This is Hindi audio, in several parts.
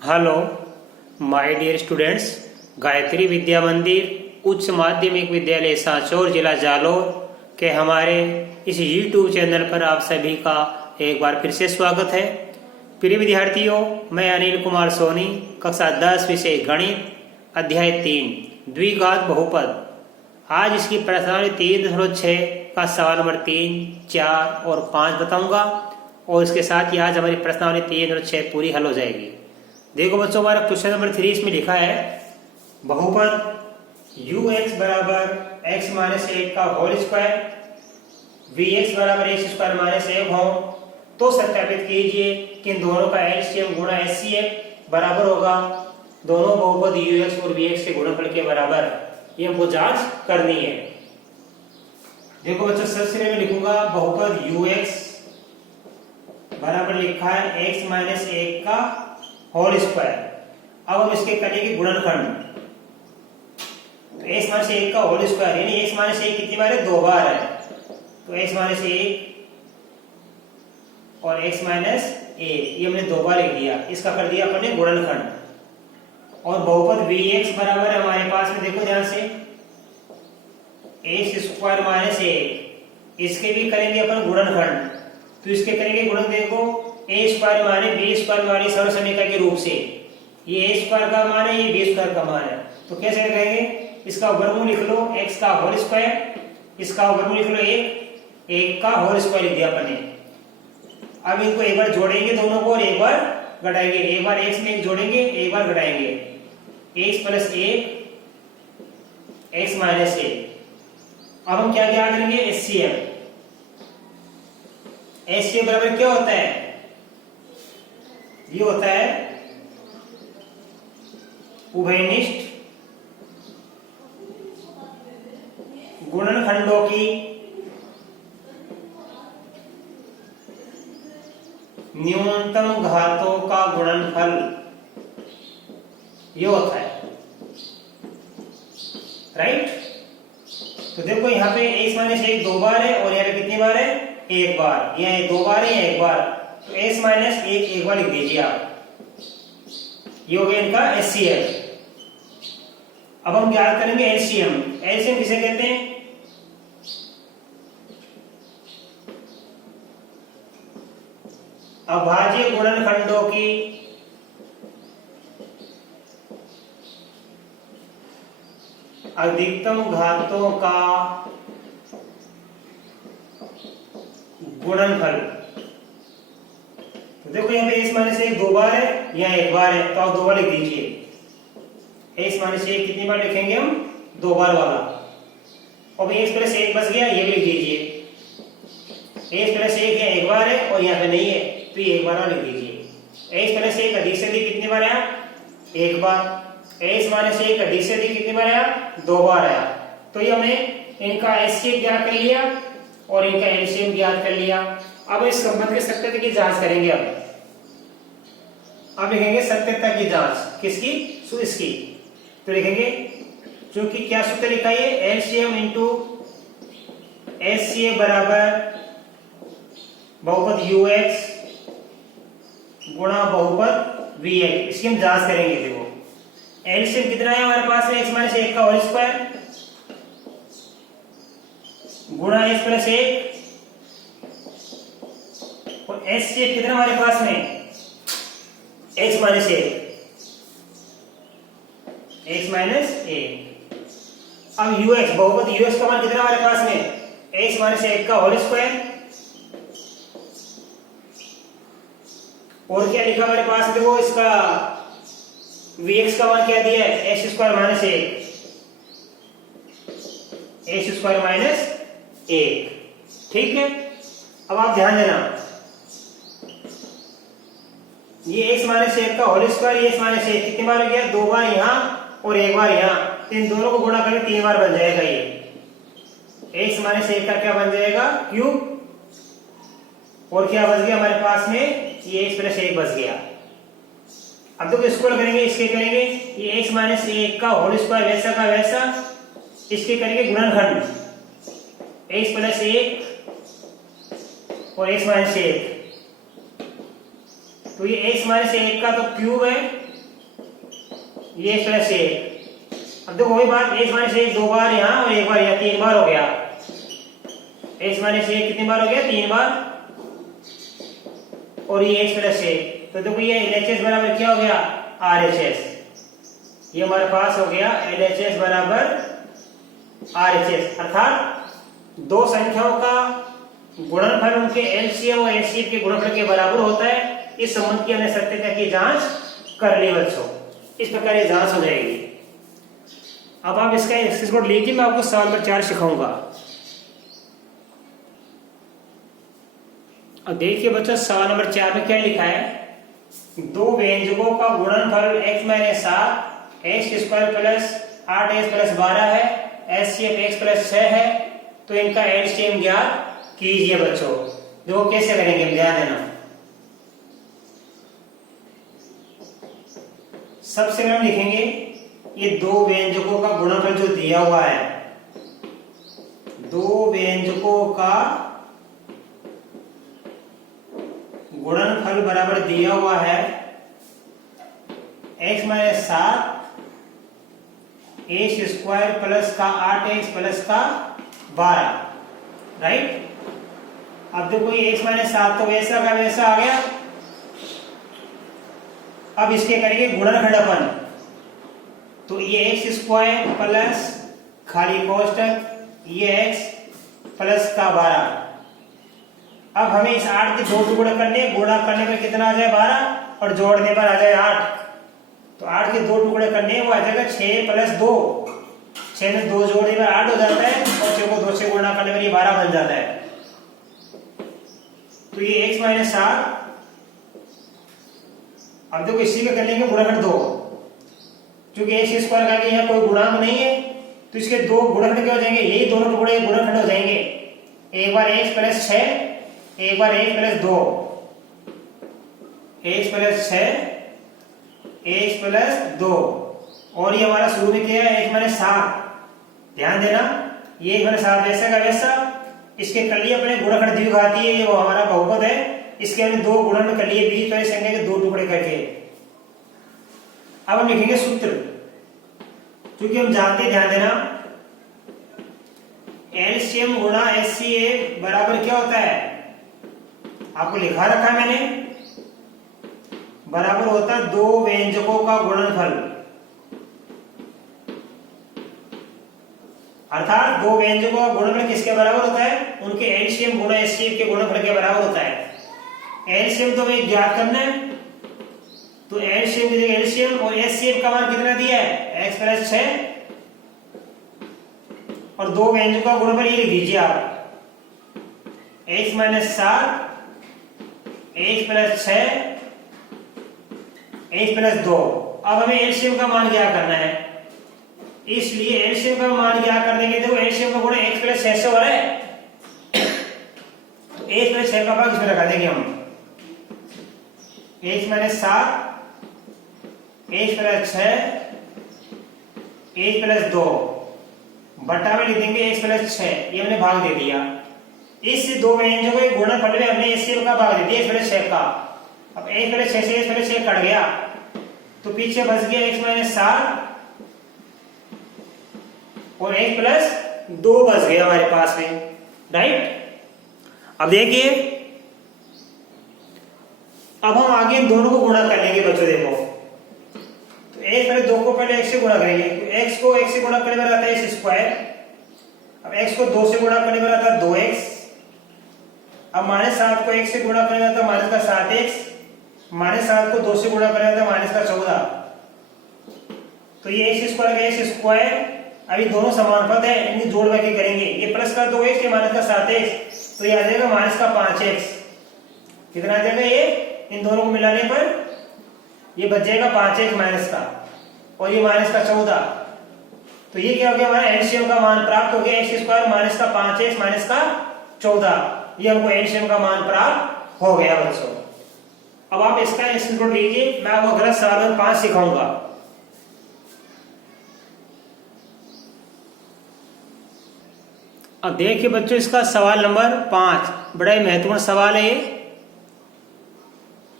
Hello my dear students, Gayatri Vidya Mandir उच्च माध्यमिक विद्यालय सांचौर जिला जालौर के हमारे इस यूट्यूब चैनल पर आप सभी का एक बार फिर से स्वागत है। प्रिय विद्यार्थियों, मैं अनिल कुमार सोनी, कक्षा 10 विषय गणित अध्याय 3 द्विघात बहुपद। आज इसकी प्रश्नावली 3.6 का सवाल नंबर 3, 4 और 5 बताऊंगा और इसके साथ ही आज हमारी प्रश्नावली 3.6 पूरी हल हो जाएगी। देखो बच्चों, हमारा क्वेश्चन नंबर 3 इसमें लिखा है बहुपद ux बराबर x माइनस 1 का होल स्क्वायर vx बराबर x स्क्वायर माइनस 1 हो तो सत्यापित कीजिए कि इन दोनों का एलसीएम गुणा एचसीएफ बराबर होगा दोनों बहुपद ux और vx के गुणनफल के बराबर। ये हमको जांच करनी है। देखो बच्चों, सबसे मैं लिखूंगा बहुपद ux बराबर लिखा है x माइनस 1 का होल स्क्वायर। अब हम इसके करेंगे गुणनखंड। तो x माइनस 1 का होल स्क्वायर यानी x माइनस 1 कितनी बार है? 2 बार है। तो x माइनस 1 और x माइनस 1 ये हमने 2 बार लिख दिया। इसका कर दिया अपने गुणनखंड। और बहुपद vx बराबर है हमारे पास में, देखो ध्यान से, x स्क्वायर माइनस 1, इसके भी करेंगे अपन गुणनखंड। तो इसके करेंगे गुणन, देखो a स्क्वायर माने b स्क्वायर वाली सरल समीकरण के रूप से। ये a स्क्वायर का मान है, ये b स्क्वायर का मान है। तो कैसे करेंगे? इसका वर्गमूल लिख लो x का होल स्क्वायर, इसका वर्गमूल लिख लो 1 का होल स्क्वायर लिख दिया अपने। अब इनको एक बार जोड़ेंगे दोनों को और एक बार घटाएंगे। एक बार x में एक जोड़ेंगे, एक बार घटाएंगे। x plus 1 x minus 1। अब हम क्या क्या करेंगे? एचसीएफ। एचसीएफ बराबर क्या होता है? ये होता है उभयनिष्ठ गुणनखंडों की न्यूनतम घातों का गुणनफल। ये होता है, राइट। तो देखो यहाँ पे x माइनस 1 2 बार है और यहाँ पे कितनी बार है? 1 बार। यहाँ 2 बार है, यहाँ 1 बार। तो x माइनस 1 एक बार लिख दीजिए आप। ये हो गया इनका एचसीएफ। अब हम क्या करेंगे? एलसीएम। एलसीएम किसे कहते हैं? अभाज्य गुणनखंडों की अधिकतम घातों का गुणनफल। तो देखो यहाँ पे x माइनस 1 2 बार है, यहाँ 1 बार है, तो आप 2 बार लिख दीजिए। x माइनस 1 कितनी बार लिखेंगे हम? 2 बार वाला। अब x प्लस 1 बच गया, ये भी लिख दीजिए। x प्लस 1 यहाँ 1 बार है और यहाँ पे नहीं है, तो ये 1 बार लिख दीजिए। x प्लस 1 अधिक से अधिक कितनी बार आया? 1 बार। x माइनस 1 अधिक से अधिक कितनी बार आया? 2 बार आया। तो ये हमने इनका एचसीएफ ज्ञात कर लिया और इनका एलसीएम ज्ञात कर लिया। अब इस संबंध के सत्यता की जांच करेंगे। अब लिखेंगे सत्यता की जांच किसकी? इसकी। तो लिखेंगे क्योंकि क्या सूत्र लिखा है? एलसीएम इंटू एचसीएफ बराबर बहुपद ux गुणा बहुपद vx। इसकी हम जांच करेंगे। देखो एलसीएम कितना है हमारे पास में? x माइनस 1 का होल स्क्वायर गुणा x प्लस 1 और एचसीएफ कितना हमारे पास में? x minus 1। अब ux बहुपद ux का मान कितना हमारे पास में? x माइनस 1 का होल स्क्वायर और क्या लिखा हमारे पास? देखो इसका vx का मान क्या दिया है? x square minus 1, x square minus 1। ठीक है। अब आप ध्यान देना, ये x माइनस 1 का होल स्क्वायर, ये x माइनस 1 कितनी बार हो गया? 2 बार यहाँ और 1 बार यहाँ। इन दोनों को गुणा करके 3 बार बन जाएगा। ये x माइनस 1 का क्या बन जाएगा? क्यूब। और क्या बच गया हमारे पास में? ये x प्लस 1 बच गया। अब देखो इसको करेंगे, इसके करेंगे, ये x माइनस 1 का होल स्क्वायर वैसा का वैसा, इसके करेंगे गुणनखंड x प्लस 1 और x माइनस 1। तो ये x माइनस 1 का तो क्यूब है ये x प्लस 1। अब देखो वही बात, x माइनस 1 दो बार यहाँ और एक बार यहाँ, 3 बार हो गया। x माइनस 1 कितनी बार हो गया? 3 बार। और ये x प्लस 1, तो देखो ये LHS बराबर क्या हो गया? RHS। ये हमारे पास हो गया LHS बराबर RHS, अर्थात दो संख्याओं का गुणनफल उनके LCM और HCF के गुणनफल के बराबर होता है। इस संबंध की हमने सत्यता की जांच कर ली बच्चों। इस प्रकार ये जांच हो जाएगी। अब आप इसका एक्सरसाइज बोर्ड लीजिए, मैं आपको सवाल नंबर 4 सिखाऊंगा। अब देखिए बच्चों, सवाल नंबर 4 में क्या लिखा है? दो व्यंजकों का गुणनफल x minus 7 x square plus 8x plus 12 है, HCF x प्लस 6 है, तो इनका एलसीएम ज्ञात कीजिए बच्चों। देखो कैसे करेंगे, ध्यान देना। सबसे पहले हम लिखेंगे ये दो व्यंजकों का गुणनफल जो दिया हुआ है, दो व्यंजकों का गुणनफल बराबर दिया हुआ है x minus 7 x square plus का 8x प्लस का 12, राइट। अब देखो ये x माइनस 7 तो वैसा का वैसा आ गया। अब इसके करेंगे गुणनखंड अपन, तो ये x स्क्वायर प्लस खाली कोष्टक ये x प्लस का 12। अब हमें इस 8 के दो टुकड़े करने, गुणा करने पर कितना आ जाए? 12, और जोड़ने पर आ जाए 8। तो 8 के दो टुकड़े करने, वो आ जाएगा 6 प्लस 2। 6 में 2 जोड़ने पर 8 हो जाता है, और 6 को 2 से गुणा करने पर ये 12 बन जाता है। तो ये x माइनस 7। अब देखो इसी का कर लेंगे गुणनखंड 2, क्योंकि x स्क्वायर का यहाँ कोई गुणांक नहीं है, तो इसके दो गुणनखंड क्या हो जाएंगे? यही दोनों टुकड़े गुणनखंड हो जाएंगे। एक बार x प्लस 6, एक बार x plus 2, x plus 6 x plus 2, और ये हमारा शुरू में क्या है? x minus 7। ध्यान देना, ये x माइनस 7 वैसा का वैसा। इसके कर लिए अपने गुणनखंड द्विघाती है, ये वो हमारा बहुपद है। इसके हमने दो गुणन कर लिए बीच वाली संख्या के दो टुकड़े करके। अब हम लिखेंगे सूत्र, क्योंकि हम जानते हैं, ध्यान देना, एलसीएम गुणा एचसीएफ बराबर क्या होता है? आपको लिखा रखा है मैंने, बराबर होता है दो व्यंजकों का गुणनफल। अर्थात दो व्यंजकों का गुणनफल किसके बराबर होता है? उनके एलसीएम गुणा एचसीएफ के गुणनफल के बराबर होता है। एलसीएम तो हमें ज्ञात करना है, तो एलसीएम की जगह एलसीएम, और एचसीएफ का मान कितना दिया है? x प्लस 6, और दो व्यंजकों का गुणनफल ये लिख दीजिए आप, x minus 7 x plus 6 x plus 2। अब हमें एलसीएम का मान क्या करना है, इसलिए एलसीएम का मान क्या करने के, देखो एलसीएम का गुणा x प्लस 6 से हो रहा है, तो x प्लस 6 का भाग इसमें लगा देंगे हम। x minus 7 x plus 6 x plus 2 बटा में लिख देंगे x प्लस 6, ये हमने भाग दे दिया। इस दो व्यंजकों के गुणनफल में हमने एचसीएफ का भाग दे दिया x प्लस 6 का। अब x प्लस 6 से x प्लस 6 कट गया, तो पीछे बच गया x माइनस 7 और x प्लस 2 बच गया हमारे पास में, राइट। अब देखिए, अब हम आगे इन दोनों को गुणा कर लेंगे बच्चों। देखो, तो x पहले 2 को पहले x से गुणा करेंगे, तो x को x से गुणा करने पर आता है x स्क्वायर। अब x को 2 से गुणा करने पर आता है 2x। अब माइनस 7 को x से गुणा करने पर आता है माइनस का 7x। माइनस 7 को 2 से गुणा करने पर आता है माइनस का 14। तो ये x स्क्वायर का x स्क्वायर, अभी दोनों समान पद है, इन्हें जोड़ बैके करेंगे। ये प्लस का 2x, ये माइनस का 7x, तो ये आ जाएगा माइनस का 5x। कितना आ जाएगा ये? इन दोनों को मिलाने पर ये बच जाएगा 5x माइनस का, और ये माइनस का 14। तो ये क्या हो गया? हमारा एलसीएम का मान प्राप्त हो गया, x स्क्वायर माइनस का 5x माइनस का 14। ये हमको एलसीएम का मान प्राप्त हो गया बच्चों। अब आप इसका स्क्रीनशॉट लीजिए, मैं आपको अगला सवाल नंबर 5 सिखाऊंगा। अब देखिए बच्चों, इसका सवाल नंबर 5 बड़ा ही महत्वपूर्ण सवाल है ये।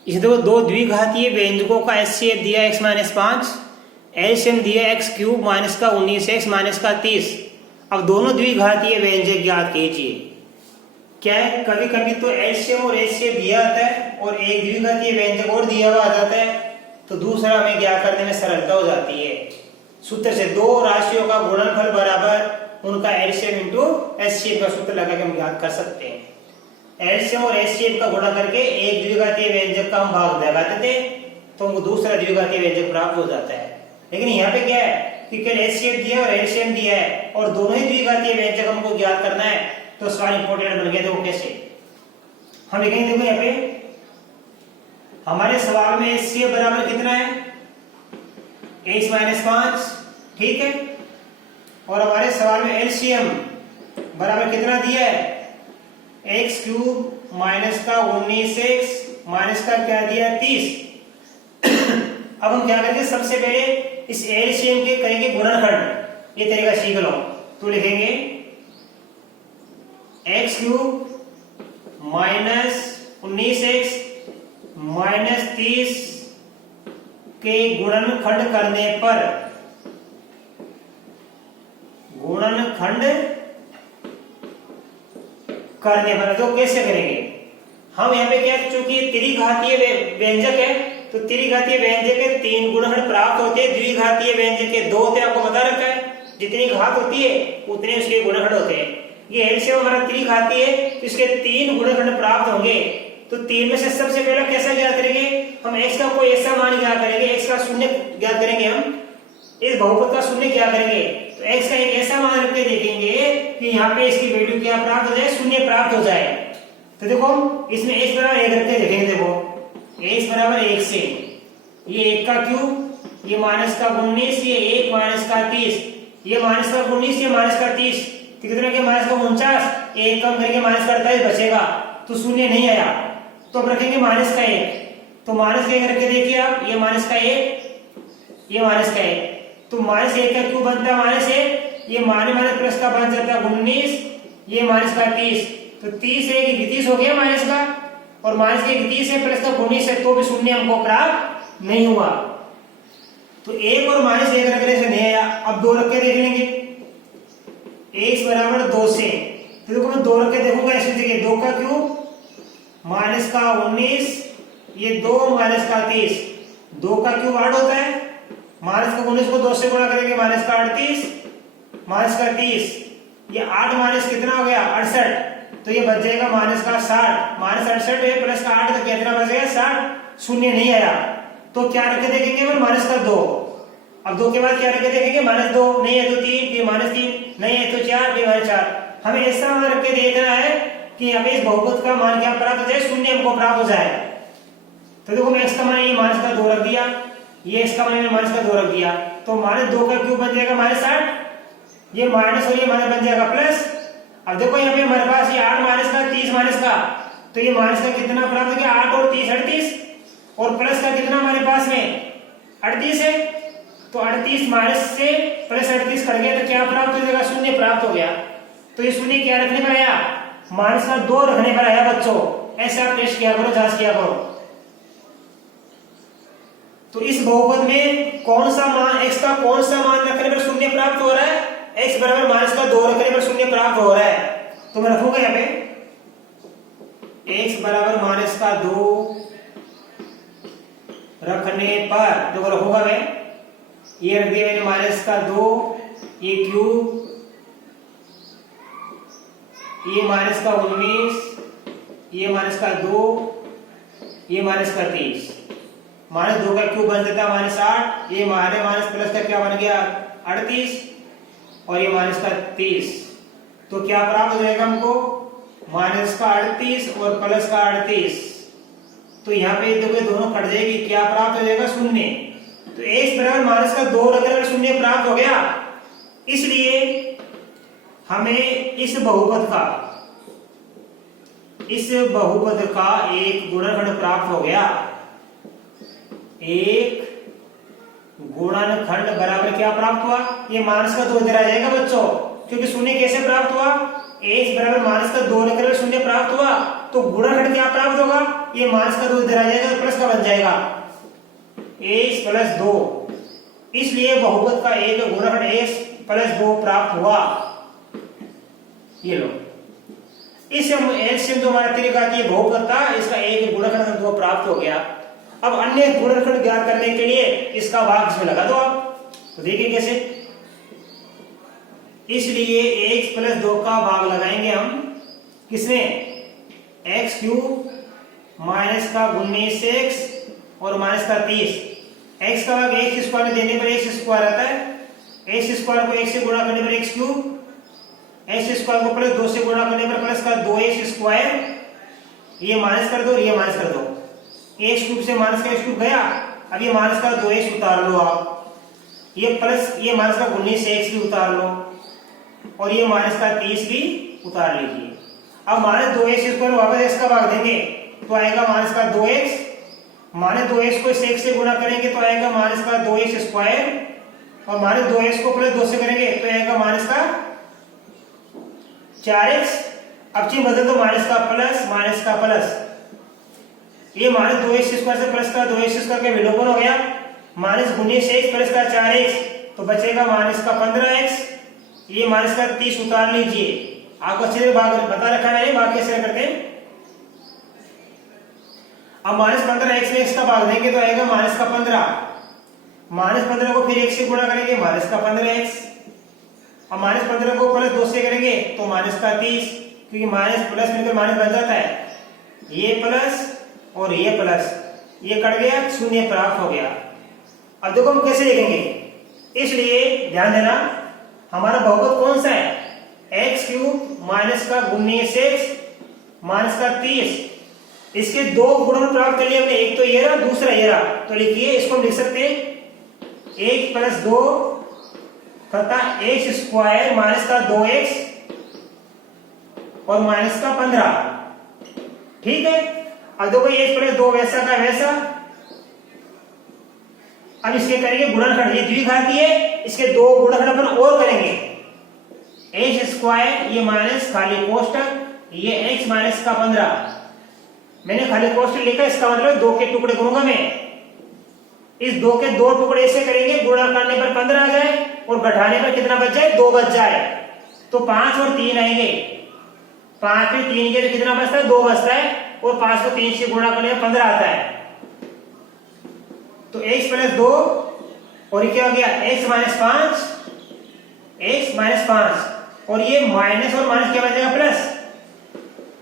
इसे देखो, दो द्विघातीय व्यंजकों का एचसीएफ दिया x माइनस 5, एलसीएम दिया एक्स क्यूब माइनस का 19x माइनस का 30। अब दोनों द्विघातीय व्यंजक ज्ञात कीजिए। क्या है, कभी कभी तो एलसीएम और एचसीएफ दिया आता है और एक द्विघातीय व्यंजक और दिया हुआ आ जाता है, तो दूसरा हमें ज्ञात करने में सरलता हो जाती है। सूत्र से दो राशियों का गुणनफल बराबर उनका एलसीएम इंटू एचसीएफ का सूत्र लगा के हम ज्ञात कर सकते हैं। एलसीएम और एचसीएफ का गुणा करके एक द्विघातीय व्यंजक का हम भाग लगाते थे तो हमको दूसरा द्विघातीय व्यंजक प्राप्त हो जाता है। लेकिन यहाँ पे क्या है कि केवल एचसीएफ दिया और एलसीएम दिया है और दोनों ही द्विघातीय व्यंजक हमको ज्ञात करना है, तो सवाल इंपोर्टेंट बन गया। देखो कैसे हम लिखेंगे, देखो यहाँ पे हमारे सवाल में एचसीएफ बराबर कितना है, x माइनस 5, ठीक है। और हमारे सवाल में एलसीएम बराबर कितना दिया है, एक्स क्यूब माइनस का 19x माइनस का क्या दिया है 30। अब हम क्या करेंगे, सबसे पहले इस एलसीएम के करेंगे गुणनखंड। ये तरीका सीख लो। तो लिखेंगे x cube minus 19x minus 30 के गुणनखंड करने पर तो कैसे करेंगे हम, यहाँ पे क्या, चूंकि त्रिघातीय व्यंजक है तो त्रिघातीय व्यंजक के 3 गुणनखंड प्राप्त होते हैं, द्विघातीय व्यंजक के 2 होते हैं। आपको बता रखा है जितनी घात होती है उतने उसके गुणनखंड होते हैं। ये एलसीएम हमारा त्रिघातीय है तो इसके 3 गुणनखंड प्राप्त होंगे। तो 3 में से सबसे पहले कैसा ज्ञात करेंगे, हम x का कोई ऐसा मान ज्ञात करेंगे, x का शून्य ज्ञात करेंगे, हम इस बहुपद का शून्य क्या करेंगे, तो x का एक ऐसा मान रख के देखेंगे कि यहाँ पे इसकी वैल्यू क्या प्राप्त हो जाए, शून्य प्राप्त हो जाए। तो देखो इसमें x बराबर 1 रख के देखेंगे, देखो x बराबर 1 से ये 1 का क्यूब, ये माइनस का 19, ये 1 माइनस का 30, ये माइनस का 19, ये माइनस का 30, तो कितना के माइनस का 49, 1 कम करके माइनस का 48 बचेगा, तो शून्य नहीं आया। तो अब रखेंगे माइनस का 1, तो माइनस का 1 रख के देखिए आप, ये माइनस का 1, ये माइनस का 1, तो माइनस 1 का क्यूब बनता है माइनस 1, ये माइनस प्लस का बन जाता है 19, ये माइनस का 30, तो 30 है कि 30 हो गया माइनस का, और माइनस के 30 है प्लस का 19 है तो भी शून्य हमको प्राप्त नहीं हुआ। तो 1 और माइनस 1 रखने से नहीं आया। अब 2 रख के देख लेंगे, x बराबर 2 से, तो देखो मैं 2 रख के देखूंगा, ऐसे देखिए 2 का क्यूब माइनस का 19, ये 2 माइनस का 30, 2 का क्यूब 8 होता है, माइनस का 19 को 2 से गुणा करेंगे माइनस का 38, माइनस का 30, ये 8 माइनस कितना हो गया 68, तो ये बच जाएगा माइनस का 60, माइनस 68 है प्लस का 8 तो कितना बच जाएगा 60, शून्य नहीं आया। तो क्या रख के देखेंगे, माइनस का 2, अब 2 के बाद क्या रख के देखेंगे, माइनस 2 नहीं है तो 3, फिर माइनस 3 नहीं है तो 4, फिर माइनस 4। हमें ऐसा मान रख के देखना है कि यहाँ पे इस बहुपद का मान क्या प्राप्त हो जाए, शून्य हमको प्राप्त हो जाए। तो देखो मैं x का मान ये माइनस का 2 रख दिया, ये x का मान माइनस का 2 रख दिया, तो माइनस 2 का क्यूब बन जाएगा माइनस 60, ये माइनस और ये माइनस बन जाएगा प्लस। अब देखो यहाँ पे हमारे पास ये 8 माइनस का 30 माइनस का, तो ये माइनस का कितना प्राप्त हो गया 8 और 30 38, और प्लस का कितना हमारे पास में 38 है, तो 38 माइनस से प्लस 38 कर गया तो क्या प्राप्त हो जाएगा, शून्य प्राप्त हो गया। तो ये शून्य क्या रखने पर आया, माइनस का 2 रखने पर आया बच्चों। ऐसे आप टेस्ट किया करो, जांच किया करो। तो इस बहुपद में कौन सा मान, x का कौन सा मान रखने पर शून्य प्राप्त हो रहा है, x बराबर माइनस का 2 रखने पर शून्य प्राप्त हो रहा है। तो मैं रखूंगा यहाँ पे x बराबर माइनस का 2 रखने पर, जो रखूंगा मैं, ये रख दिया मैंने माइनस का 2, ये क्यूब, ये माइनस का 19, ये माइनस का 2, ये माइनस का 30, माइनस 2 का क्यूब बन जाता है माइनस 8, ये माइनस प्लस का क्या बन गया 38, और ये माइनस का 30, तो क्या प्राप्त हो जाएगा हमको, माइनस का 38 और प्लस का 38, तो यहाँ पे देखो दोनों कट जाएगी, क्या प्राप्त हो जाएगा शून्य। तो x बराबर माइनस का 2 रखने पर शून्य प्राप्त हो गया। इसलिए हमें इस बहुपद का एक गुणनखंड प्राप्त हो गया। एक गुणनखंड बराबर क्या प्राप्त हुआ, ये माइनस का 2 इधर आ जाएगा बच्चों, क्योंकि शून्य कैसे प्राप्त हुआ, x बराबर माइनस का 2 रखने पर शून्य प्राप्त हुआ, तो गुणनखंड क्या प्राप्त होगा, ये माइनस का 2 इधर आ जाएगा, प्लस का बन जाएगा x प्लस 2, इसलिए बहुपद का एक गुणनखंड x प्लस 2 प्राप्त हुआ। ये लो, इस एलसीएम जो हमारा त्रिघातीय है बहुपद था, इसका एक गुणनखंड 2 प्राप्त हो गया। अब अन्य गुणनखंड ज्ञात करने के लिए इसका भाग इसमें लगा दो आप, तो देखिए कैसे। इसलिए x प्लस 2 का भाग लगाएंगे हम किसमें, एक्स क्यूब माइनस का 19x और माइनस का 30। x का भाग x स्क्वायर में देने पर x स्क्वायर आता है, x स्क्वायर को 1 से गुणा करने पर x क्यूब, x स्क्वायर को प्लस 2 से गुणा करने पर प्लस का 2x स्क्वायर, ये माइनस कर दो, ये माइनस कर दो, x क्यूब से माइनस का x क्यूब गया। अब ये माइनस का 2x उतार लो आप, ये प्लस ये माइनस का 19x भी उतार लो और ये माइनस का 30 भी उतार लीजिए। अब माइनस 2x स्क्वायर वापस x का भाग देंगे तो आएगा माइनस का 2x, माइनस 2x को इस 1 से गुणा करेंगे तो आएगा माइनस का 2x स्क्वायर, और माइनस 2x को प्लस 2 से करेंगे तो आएगा माइनस का 4x। अब चीज बदल दो, माइनस का प्लस, माइनस का प्लस, ये माइनस 2x स्क्वायर से प्लस का 2x स्क्वायर का विलोपन हो गया, माइनस 19x प्लस का 4x, तो बचेगा माइनस का 15x, ये माइनस का 30 उतार लीजिए। आपको अच्छे से भाग बता रखा है, भाग कैसे करते हैं। अब माइनस 15x में इसका भाग देंगे तो आएगा माइनस का 15, माइनस 15 को फिर 1 से गुणा करेंगे माइनस का 15x, और माइनस 15 को प्लस 2 से करेंगे तो माइनस का 30, क्योंकि माइनस प्लस मिलकर माइनस बन जाता है, ये प्लस और ये प्लस, ये कट गया, शून्य प्राप्त हो गया। अब देखो हम कैसे लिखेंगे, इसलिए ध्यान देना हमारा बहुपद कौन सा है, एक्स क्यूब माइनस का 19x माइनस का 30। इसके दो गुणन प्राप्त कर लिए हमने, एक तो ये रहा, दूसरा ये रहा, तो लिखिए इसको हम लिख सकते हैं 1 प्लस 2 तथा x स्क्वायर माइनस का 2x और माइनस का 15। ठीक है, अब देखो 1 प्लस 2 वैसा का वैसा। अब इसके करेंगे गुणनखंड, ये द्विघातीय है, इसके दो गुणनखंड अपन और करेंगे, x स्क्वायर ये माइनस खाली कोष्टक, ये x माइनस का 15। मैंने खाली कोष्टक लिखा, इसका मतलब 2 के टुकड़े करूंगा मैं, इस 2 के 2 टुकड़े ऐसे करेंगे, गुणा करने पर 15 आ जाए और घटाने पर कितना बच जाए, 2 बच जाए, तो 5 और 3 आएंगे, 5 में 3 के कितना बचता है, 2 बचता है, और 5 को 3 से गुणा करने पर 15 आता है, तो x प्लस 2 और ये क्या हो गया, x माइनस 5, x माइनस 5, और ये माइनस और माइनस क्या बन जाएगा, प्लस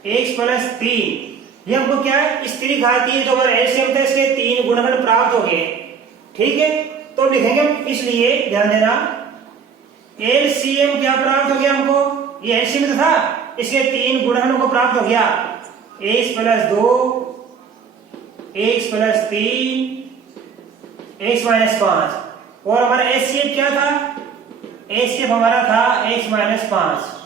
x प्लस 3। ये हमको क्या है, इस त्रिघातीय जो हमारा एलसीएम था इसके 3 गुणनखंड प्राप्त हो गए। ठीक है, तो लिखेंगे हम, इसलिए ध्यान देना एलसीएम क्या प्राप्त हो गया हमको, ये एलसीएम था, इसके 3 गुणनखंड को प्राप्त हो गया, x plus 2, x plus 3, x minus 5, और हमारा एचसीएफ क्या था, एचसीएफ हमारा था x माइनस 5।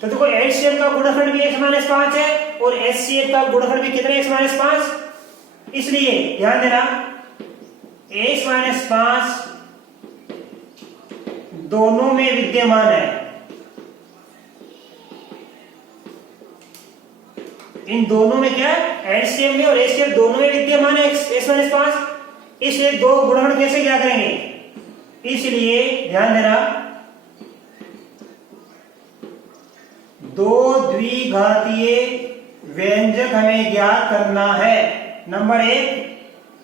तो देखो एचसीएफ का गुणनखंड भी x माइनस 5 है और एचसीएफ का गुणनखंड भी कितना, x माइनस 5। इसलिए ध्यान देना x माइनस 5 दोनों में विद्यमान है, इन दोनों में क्या है, एलसीएम में और एचसीएफ दोनों में विद्यमान है x माइनस 5। इसलिए दो गुणनखंड कैसे क्या करेंगे, इसलिए ध्यान देना दो द्विघातीय व्यंजक हमें ज्ञात करना है। नंबर 1,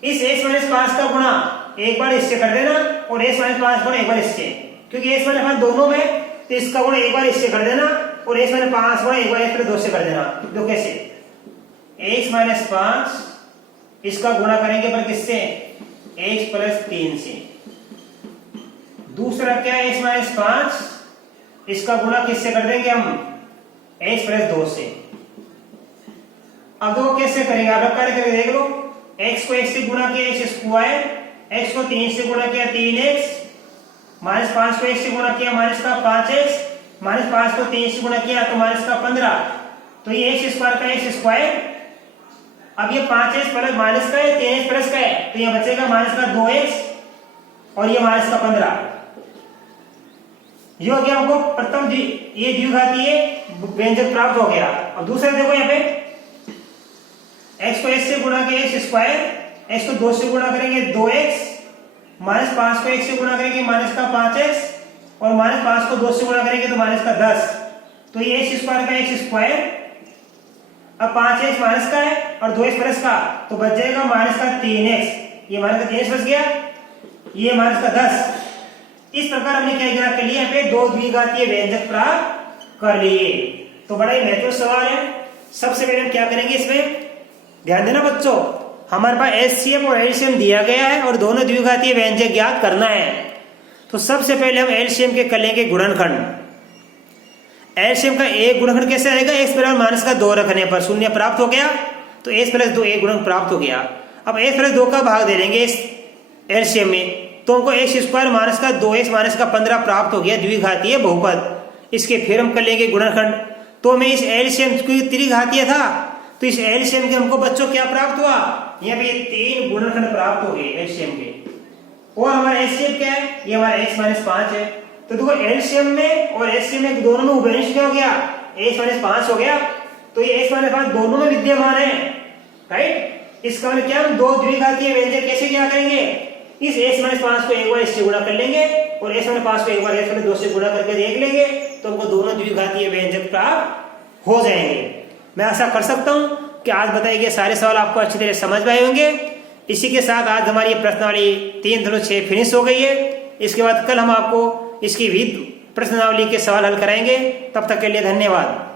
इस x माइनस 5 का गुणा एक बार इससे कर देना और x माइनस 5 गुणा एक बार इससे, क्योंकि x माइनस 5 दोनों में, तो इसका गुणा एक बार इससे कर देना और x माइनस 5 गुणा एक बार इस पर 2 से कर देना। दो कैसे, x माइनस 5 इसका गुणा करेंगे पर किससे, x प्लस 3 से। दूसरा क्या है, x माइनस 5 इसका गुणा किससे कर देंगे हम, x प्लस 2 से। अब दो कैसे करेंगे, आप लोग करके देख लो, x को 1 से गुणा किया x स्क्वायर, x को 3 से गुणा किया 3x, माइनस 5 को 1 से गुणा किया माइनस का 5x, माइनस 5 को 3 से गुणा किया तो माइनस का 15, तो ये x स्क्वायर का x स्क्वायर। अब ये 5x प्लस माइनस का है, 3x प्लस का है, तो ये बचेगा माइनस का 2x और ये माइनस का 15। ये हो गया हमको प्रथम ये द्विघातीय व्यंजक प्राप्त हो गया। अब दूसरा देखो यहाँ पे x को 1 से गुणा किया x स्क्वायर, x को 2 से गुणा करेंगे 2x -5 को 1 से गुणा करेंगे माइनस का 5x, और -5 को 2 से गुणा करेंगे तो माइनस का 10, तो ये x स्क्वायर का x स्क्वायर। अब 5x माइनस का है और 2x प्लस का, तो बच जाएगा माइनस का 3x, ये माइनस का 3x बच गया, ये माइनस का 10। इस प्रकार हमने क्या ज्ञात कर लिया, यहाँ पे दो द्विघातीय व्यंजक प्राप्त कर लिए। तो बड़ा ही महत्वपूर्ण सवाल है। सबसे पहले हम क्या करेंगे, इसमें ध्यान देना बच्चों, हमारे पास एचसीएफ और एलसीएम दिया गया है और दोनों द्विघातीय व्यंजक ज्ञात करना है। तो सबसे पहले हम एलसीएम के कर लेंगे गुणनखंड। एलसीएम का एक गुणनखंड कैसे आएगा, x बराबर माइनस का 2 रखने पर शून्य प्राप्त हो गया, तो x प्लस 2 एक गुणनखंड प्राप्त हो गया। अब x प्लस 2 का भाग दे देंगे इस एलसीएम में, तो हमको x स्क्वायर माइनस का 2x माइनस का 15 प्राप्त हो गया, द्विघातीय बहुपद। इसके फिर हम कर लेंगे गुणनखंड। तो हमें इस एलसीएम की त्रिघातीय था, तो इस एलसीएम के हमको बच्चों क्या प्राप्त हुआ, यहाँ पे 3 गुणनखंड प्राप्त हो गए एलसीएम के। और हमारा एचसीएफ क्या है, ये हमारा x माइनस 5 है। तो देखो एलसीएम में और एचसीएम में दोनों में उभयनिष्ठ क्या हो गया, x माइनस 5 हो गया, तो ये x माइनस 5 दोनों में विद्यमान है, राइट। इसका मतलब क्या, हम दो द्विघातीय व्यंजक कैसे क्या करेंगे, इस x माइनस 5 को एक बार इससे गुणा कर लेंगे और x माइनस 5 को एक बार x माइनस 2 से गुणा करके देख लेंगे, तो हमको दोनों द्विघातीय व्यंजक प्राप्त हो जाएंगे। मैं आशा कर सकता हूं कि आज बताए गए सारे सवाल आपको अच्छी तरह समझ में आए होंगे। इसी के साथ आज हमारी प्रश्नावली 3.6 फिनिश हो गई है। इसके बाद कल हम आपको इसकी विविध प्रश्नावली के सवाल हल कराएंगे। तब तक के लिए धन्यवाद।